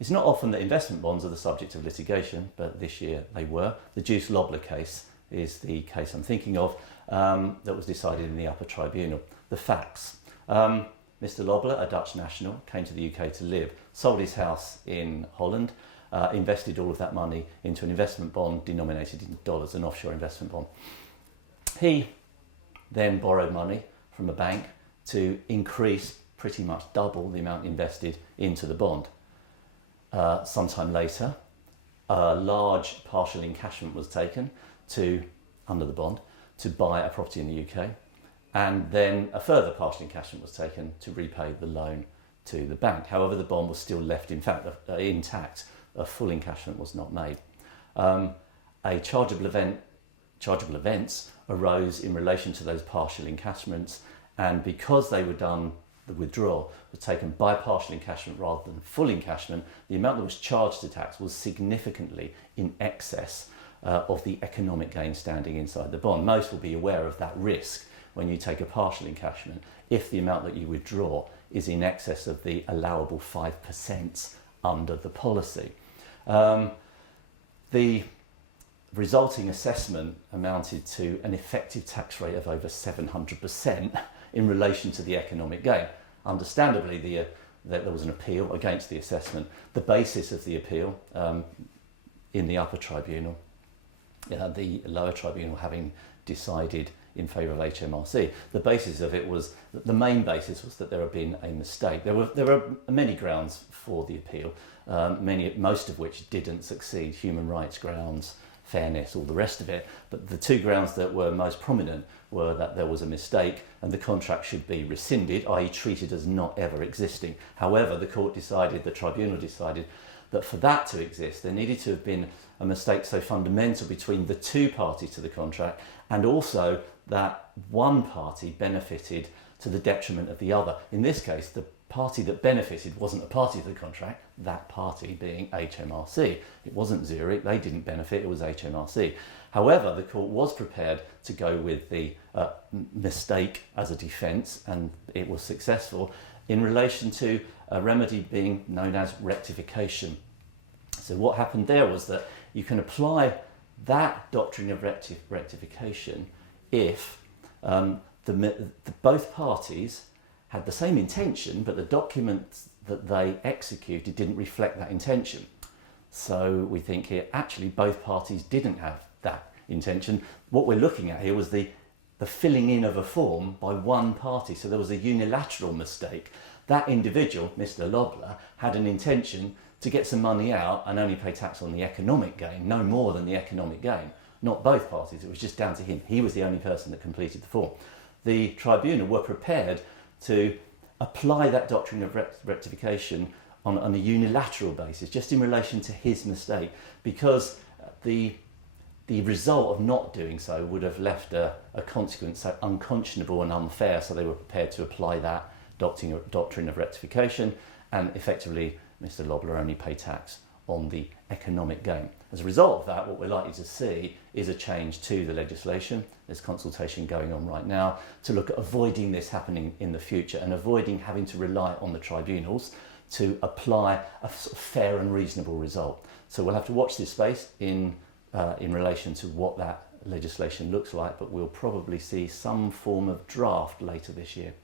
It's not often that investment bonds are the subject of litigation, but this year they were. The Joost Lobler case is the case I'm thinking of, that was decided in the upper tribunal. The facts. Mr. Lobler, a Dutch national, came to the UK to live, sold his house in Holland, invested all of that money into an investment bond denominated in dollars, an offshore investment bond. He then borrowed money from a bank to increase, pretty much double the amount invested into the bond. Sometime later, a large partial encashment was taken under the bond to buy a property in the UK, and then a further partial encashment was taken to repay the loan to the bank. However, the bond was still left, in fact, intact. A full encashment was not made. Chargeable events arose in relation to those partial encashments, and because they were done, the withdrawal was taken by partial encashment rather than full encashment, the amount that was charged to tax was significantly in excess of the economic gain standing inside the bond. Most will be aware of that risk when you take a partial encashment if the amount that you withdraw is in excess of the allowable 5% under the policy. The resulting assessment amounted to an effective tax rate of over 700% in relation to the economic gain. Understandably, there was an appeal against the assessment. The basis of the appeal in the upper tribunal, the lower tribunal having decided in favour of HMRC, the basis of it was, the main basis was that there had been a mistake. There were many grounds for the appeal, most of which didn't succeed: human rights grounds, fairness, all the rest of it. But the two grounds that were most prominent were that there was a mistake and the contract should be rescinded, i.e. treated as not ever existing. However, the tribunal decided that for that to exist, there needed to have been a mistake so fundamental between the two parties to the contract, and also that one party benefited to the detriment of the other. In this case, the party that benefited wasn't a party to the contract, that party being HMRC. It wasn't Zurich, they didn't benefit, it was HMRC. However, the court was prepared to go with the mistake as a defence, and it was successful in relation to a remedy being known as rectification. So what happened there was that you can apply that doctrine of rectification if both parties had the same intention, but the documents that they executed didn't reflect that intention. So we think here, actually, both parties didn't have that intention. What we're looking at here was the filling in of a form by one party. So there was a unilateral mistake. That individual, Mr. Lobler, had an intention to get some money out and only pay tax on the economic gain, no more than the economic gain. Not both parties, it was just down to him. He was the only person that completed the form. The tribunal were prepared to apply that doctrine of rectification on a unilateral basis, just in relation to his mistake, because the result of not doing so would have left a consequence so unconscionable and unfair, so they were prepared to apply that doctrine of rectification, and effectively Mr. Lobler only paid tax on the economic gain. As a result of that, what we're likely to see is a change to the legislation. There's consultation going on right now to look at avoiding this happening in the future and avoiding having to rely on the tribunals to apply a sort of fair and reasonable result. So we'll have to watch this space in relation to what that legislation looks like, but we'll probably see some form of draft later this year.